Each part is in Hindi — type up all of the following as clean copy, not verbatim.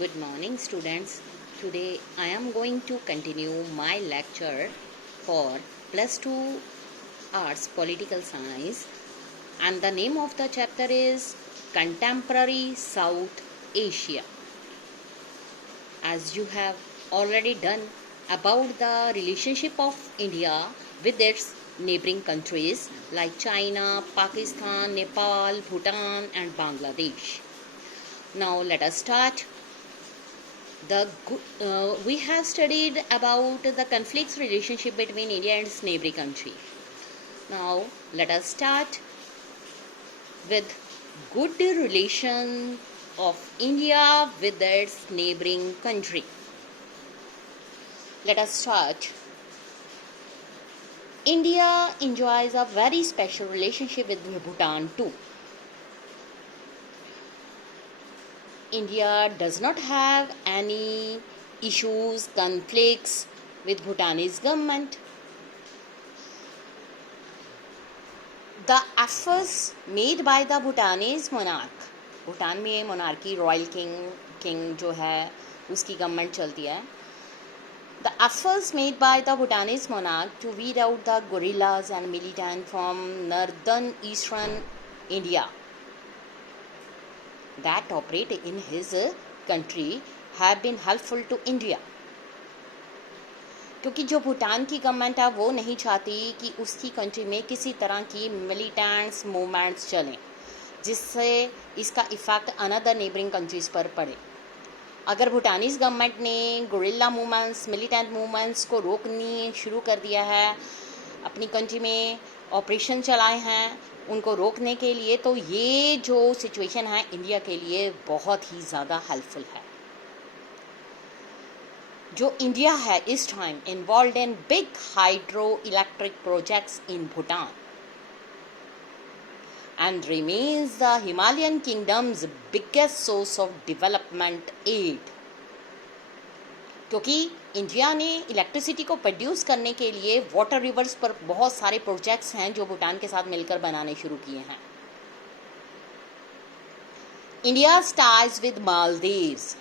Good morning, students. Today I am going to continue my lecture for plus 2 arts political science, and the name of the chapter is Contemporary South Asia. As you have already done about the relationship of India with its neighboring countries like China, Pakistan, Nepal, Bhutan and Bangladesh. Now let us start. We have studied about the conflicts relationship between India and its neighboring country. Now let us start with good relation of India with its neighboring country. Let us start. India enjoys a very special relationship with Bhutan too. India does not have any issues, conflicts with Bhutanese government. The efforts made by the Bhutanese monarch, Bhutan में monarchy, royal king जो है उसकी government चलती है. The efforts made by the Bhutanese monarch to weed out the guerrillas and militants from northern eastern India that operate in his country have been helpful to India. क्योंकि जो भूटान की गवर्नमेंट है वो नहीं चाहती कि उसकी कंट्री में किसी तरह की मिलिटेंट्स मूवमेंट्स चलें जिससे इसका इफ़ेक्ट अनदर नेबरिंग कंट्रीज़ पर पड़े. अगर भूटानीज़ गवर्नमेंट ने गुरिल्ला मूवमेंट्स, मिलिटेंट मूवमेंट्स को रोकनी शुरू कर दिया है, अपनी कंट्री में ऑपरेशन चलाए हैं उनको रोकने के लिए, तो ये जो सिचुएशन है इंडिया के लिए बहुत ही ज़्यादा हेल्पफुल है. जो इंडिया है इस time involve in big hydro electric projects in Bhutan and remains the Himalayan kingdom's biggest source of development aid. क्योंकि इंडिया ने इलेक्ट्रिसिटी को प्रोड्यूस करने के लिए वाटर रिवर्स पर बहुत सारे प्रोजेक्ट्स हैं जो भूटान के साथ मिलकर बनाने शुरू किए हैं. India's ties with Maldives.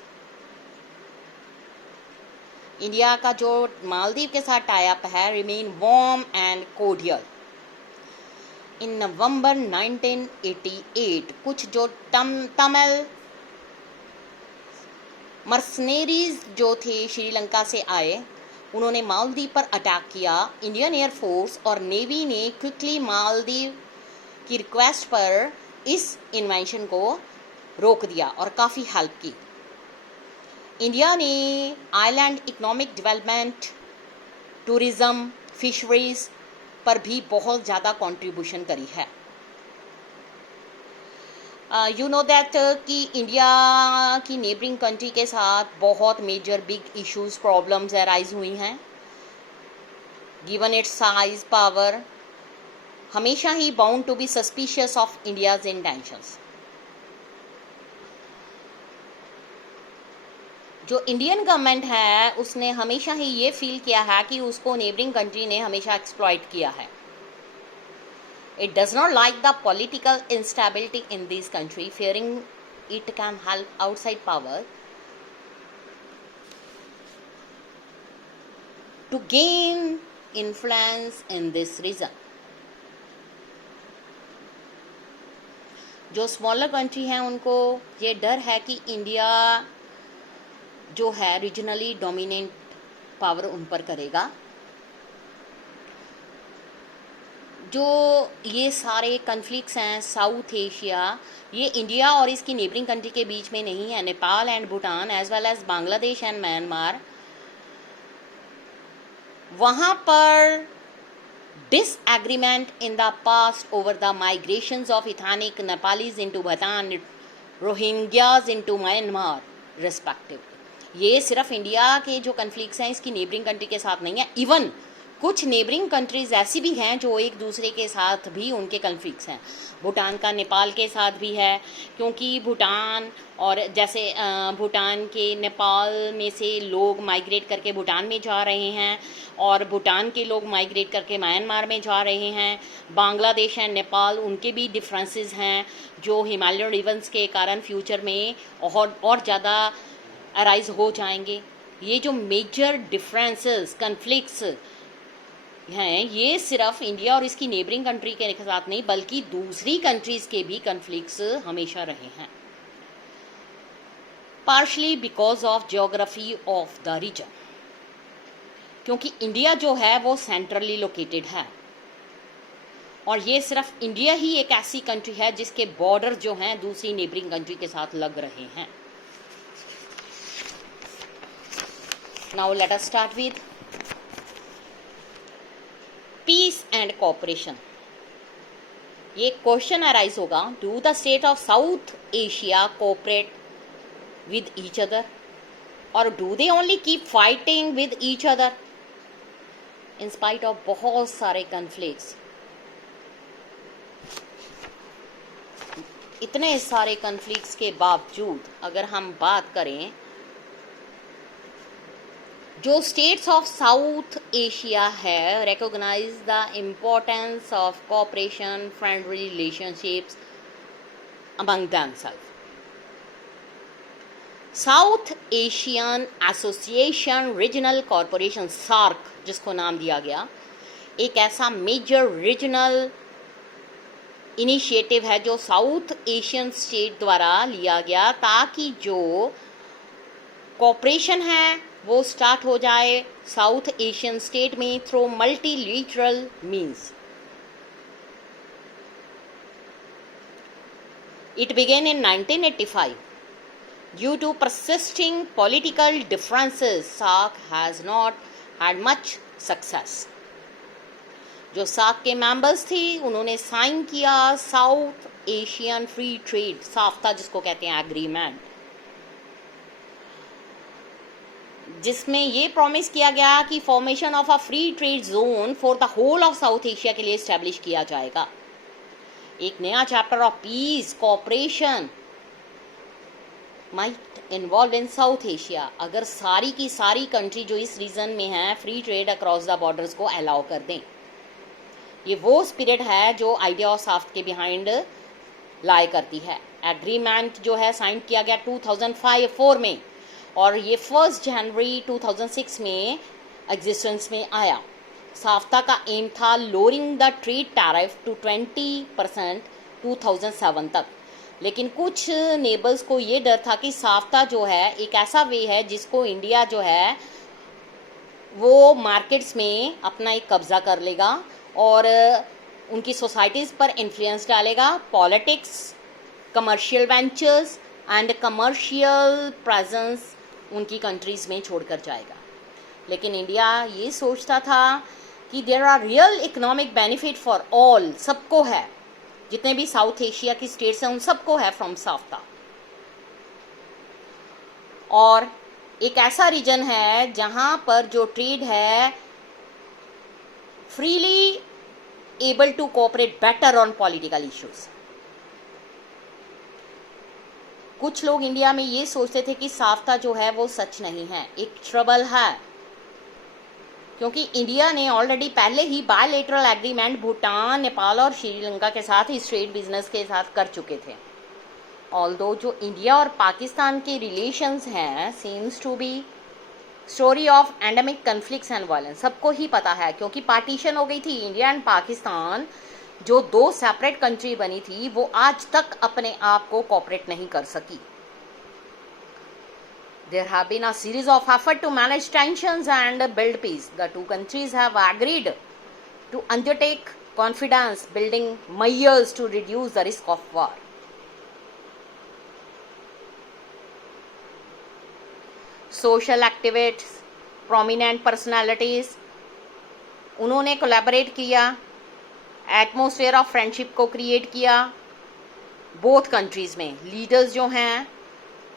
India का जो मालदीव के साथ टाई अप है रिमेन वार्म एंड कोर्डियल. इन नवंबर 1988 कुछ जो तमिल मर्सनेरीज जो थे श्रीलंका से आए उन्होंने मालदीव पर अटैक किया. इंडियन एयरफोर्स और नेवी ने क्विकली मालदीव की रिक्वेस्ट पर इस इन्वेंशन को रोक दिया और काफ़ी हेल्प की. इंडिया ने island economic development, tourism, fisheries पर भी बहुत ज़्यादा कंट्रीब्यूशन करी है. यू नो दैट कि इंडिया की नेबरिंग कंट्री के साथ बहुत major big issues problems arise हुई हैं. गिवन इट्स साइज, पावर, हमेशा ही bound to be suspicious of India's intentions. जो इंडियन गवर्नमेंट है उसने हमेशा ही ये फील किया है कि उसको नेबरिंग कंट्री ने हमेशा एक्सप्लॉइट किया है. It does not like the political instability in this country, fearing it can help outside power to gain influence in this region. जो स्मॉलर कंट्री हैं उनको ये डर है कि इंडिया जो है रीजनली डोमिनेंट पावर उन पर करेगा. जो ये सारे कन्फ्लिक्ट्स हैं साउथ एशिया, ये इंडिया और इसकी नेबरिंग कंट्री के बीच में नहीं है. Nepal and Bhutan as well as Bangladesh and Myanmar, वहाँ पर disagreement in the past over the migrations of ethnic Nepalese into Bhutan, Rohingyas into Myanmar respectively. ये सिर्फ इंडिया के जो कन्फ्लिक्ट्स हैं इसकी नेबरिंग कंट्री के साथ नहीं है. इवन कुछ नेबरिंग कंट्रीज़ ऐसी भी हैं जो एक दूसरे के साथ भी उनके कन्फ्लिक्ट्स हैं. भूटान का नेपाल के साथ भी है क्योंकि भूटान और जैसे भूटान के नेपाल में से लोग माइग्रेट करके भूटान में जा रहे हैं और भूटान के लोग माइग्रेट करके म्यांमार में जा रहे हैं. बांग्लादेश एंड नेपाल उनके भी डिफरेंसेस हैं जो हिमालयन रिवर्स के कारण फ्यूचर में और ज़्यादा अराइज हो जाएंगे। ये जो मेजर डिफरेंसेस कन्फ्लिक्ट्स हैं, ये सिर्फ इंडिया और इसकी नेबरिंग कंट्री के साथ नहीं बल्कि दूसरी कंट्रीज के भी कन्फ्लिक्ट्स हमेशा रहे हैं। Partially because of geography of the region, क्योंकि इंडिया जो है वो सेंट्रली लोकेटेड है और ये सिर्फ इंडिया ही एक ऐसी कंट्री है जिसके बॉर्डर जो हैं दूसरी नेबरिंग कंट्री के साथ लग रहे हैं। Now let us start with peace and cooperation. ये क्वेश्चन अराइज होगा, do the state of South Asia cooperate with each other और do they only keep fighting with each other in spite of बहुत सारे कन्फ्लिक्ट्स। इतने सारे कन्फ्लिक्ट्स के बावजूद अगर हम बात करें, जो स्टेट्स ऑफ साउथ एशिया है recognise the importance of cooperation friendly relationships among themselves. South Asian Association Regional Corporation SAARC, जिसको नाम दिया गया, एक ऐसा मेजर रीजनल इनिशिएटिव है जो साउथ एशियन स्टेट द्वारा लिया गया ताकि जो कॉपरेशन है वो स्टार्ट हो जाए साउथ एशियन स्टेट में through multilateral means. It began in 1985. Due to persisting political differences, SAARC has not had much success. जो सार्क के मेंबर्स थे उन्होंने साइन किया साउथ एशियन फ्री ट्रेड साफ्ता, जिसको कहते हैं एग्रीमेंट, जिसमें ये प्रॉमिस किया गया कि formation of a free trade zone for the whole of South Asia के लिए इस्टेब्लिश किया जाएगा। एक नया chapter of peace cooperation might involve in South Asia, अगर सारी की सारी कंट्री जो इस रीजन में है free trade across the borders को अलाउ कर दें। ये वो स्पिरिट है जो आइडिया ऑफ साफ्ट के बिहाइंड लाई करती है। एग्रीमेंट जो है साइन किया गया 2005-4 में और ये 1 जनवरी 2006 में एग्जिस्टेंस में आया। साफ्ता का एम था lowering the trade tariff to 20% 2007 तक, लेकिन कुछ नेबल्स को ये डर था कि साफ्ता जो है एक ऐसा वे है जिसको इंडिया जो है वो मार्केट्स में अपना एक कब्जा कर लेगा और उनकी सोसाइटीज़ पर इन्फ्लुएंस डालेगा, politics, commercial ventures and commercial presence उनकी कंट्रीज़ में छोड़कर जाएगा। लेकिन इंडिया ये सोचता था कि there are real economic benefit for all, सबको है, जितने भी साउथ एशिया की स्टेट्स हैं उन सबको है फ्रॉम साफ्ता। और एक ऐसा रीजन है जहां पर जो ट्रेड है freely able to cooperate better on political issues. कुछ लोग इंडिया में ये सोचते थे कि साफ्ता जो है वो सच नहीं है, एक ट्रबल है, क्योंकि इंडिया ने ऑलरेडी पहले ही बायलेटरल एग्रीमेंट भूटान, नेपाल और श्रीलंका के साथ ही ट्रेड बिजनेस के साथ कर चुके थे। ऑल्दो जो इंडिया और पाकिस्तान के रिलेशंस हैं seems to be story of endemic conflicts and violence, सबको ही पता है क्योंकि पार्टीशन हो गई थी। इंडिया एंड पाकिस्तान जो दो सेपरेट कंट्री बनी थी वो आज तक अपने आप को कोऑपरेट नहीं कर सकी। There have been a series of efforts to manage tensions and build peace. The two countries have agreed to undertake confidence building measures to reduce the risk of war. Social activists, prominent personalities, उन्होंने कोलैबोरेट किया, एटमॉस्फेयर ऑफ फ्रेंडशिप को क्रिएट किया बोथ कंट्रीज़ में। लीडर्स जो हैं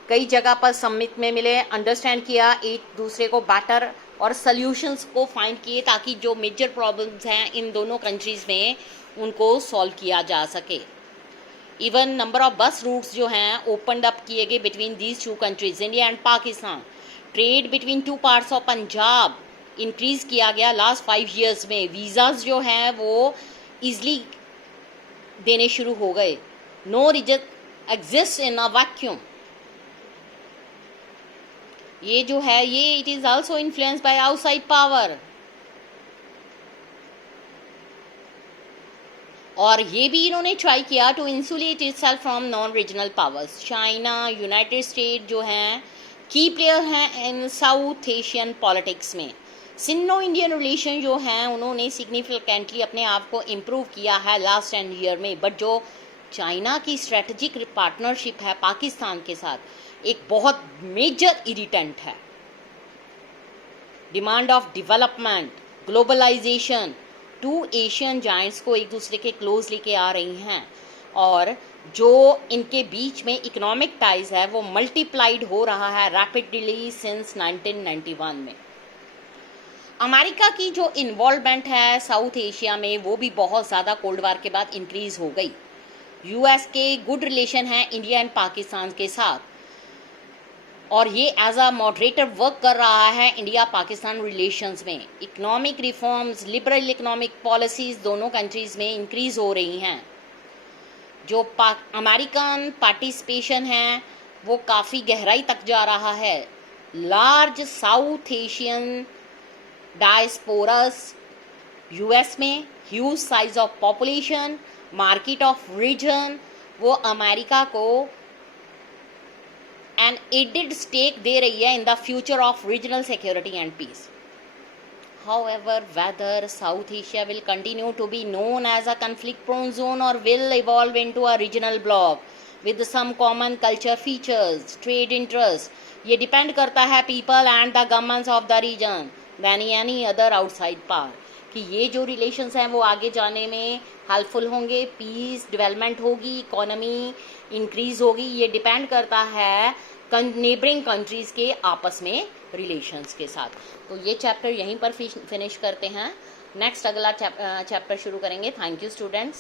कई जगह पर समिट में मिले, अंडरस्टैंड किया एक दूसरे को बेटर और सल्यूशंस को फाइंड किए ताकि जो मेजर प्रॉब्लम्स हैं इन दोनों कंट्रीज़ में उनको सॉल्व किया जा सके। इवन नंबर ऑफ बस रूट्स जो हैं ओपनड अप किए गए between these two countries, India and Pakistan. Trade between two parts of Punjab increase किया गया लास्ट 5 years में। वीज़ाज जो हैं वो ईजली देने शुरू हो गए। No region exist in a vacuum. ये जो है ये it is also influence by outside power, और ये भी इन्होंने ट्राई किया to insulate itself from non regional powers. China, United State जो हैं की प्लेयर हैं इन साउथ एशियन पॉलिटिक्स में। सिन्नो इंडियन रिलेशन जो हैं उन्होंने सिग्निफिकेंटली अपने आप को इम्प्रूव किया है लास्ट 10 ईयर में, बट जो चाइना की स्ट्रेटजिक पार्टनरशिप है पाकिस्तान के साथ एक बहुत मेजर इरिटेंट है। Demand of development, globalisation, two Asian giants को एक दूसरे के क्लोज लेके आ रही हैं, और जो इनके बीच में इकोनॉमिक टाइज है वो मल्टीप्लाइड हो रहा है रैपिडली सिंस 1991 में। अमेरिका की जो इन्वॉल्वमेंट है साउथ एशिया में वो भी बहुत ज़्यादा कोल्ड वार के बाद इंक्रीज हो गई। यूएस के गुड रिलेशन है इंडिया एंड पाकिस्तान के साथ, और ये एज अ मॉडरेटर वर्क कर रहा है इंडिया पाकिस्तान रिलेशंस में। Economic reforms, liberal economic policies दोनों कंट्रीज़ में इंक्रीज हो रही हैं। जो अमेरिकन पार्टिसिपेशन है वो काफ़ी गहराई तक जा रहा है। Large South Asian diasporas US में, huge size of population, market of region, वो अमेरिका को एन एडेड स्टेक दे रही है in the future of regional security and peace. However, whether South Asia will continue to be known as a conflict-prone zone or will evolve into a regional bloc with some common culture features, trade interests, ये डिपेंड करता है people and the governments of the region then any other outside power, कि ये जो रिलेशंस हैं वो आगे जाने में हेल्पफुल होंगे, पीस डेवलपमेंट होगी, इकोनॉमी इंक्रीज होगी। ये डिपेंड करता है नेबरिंग कंट्रीज़ के आपस में रिलेशंस के साथ। तो ये चैप्टर यहीं पर फिनिश करते हैं। नेक्स्ट अगला चैप्टर शुरू करेंगे। Thank you students.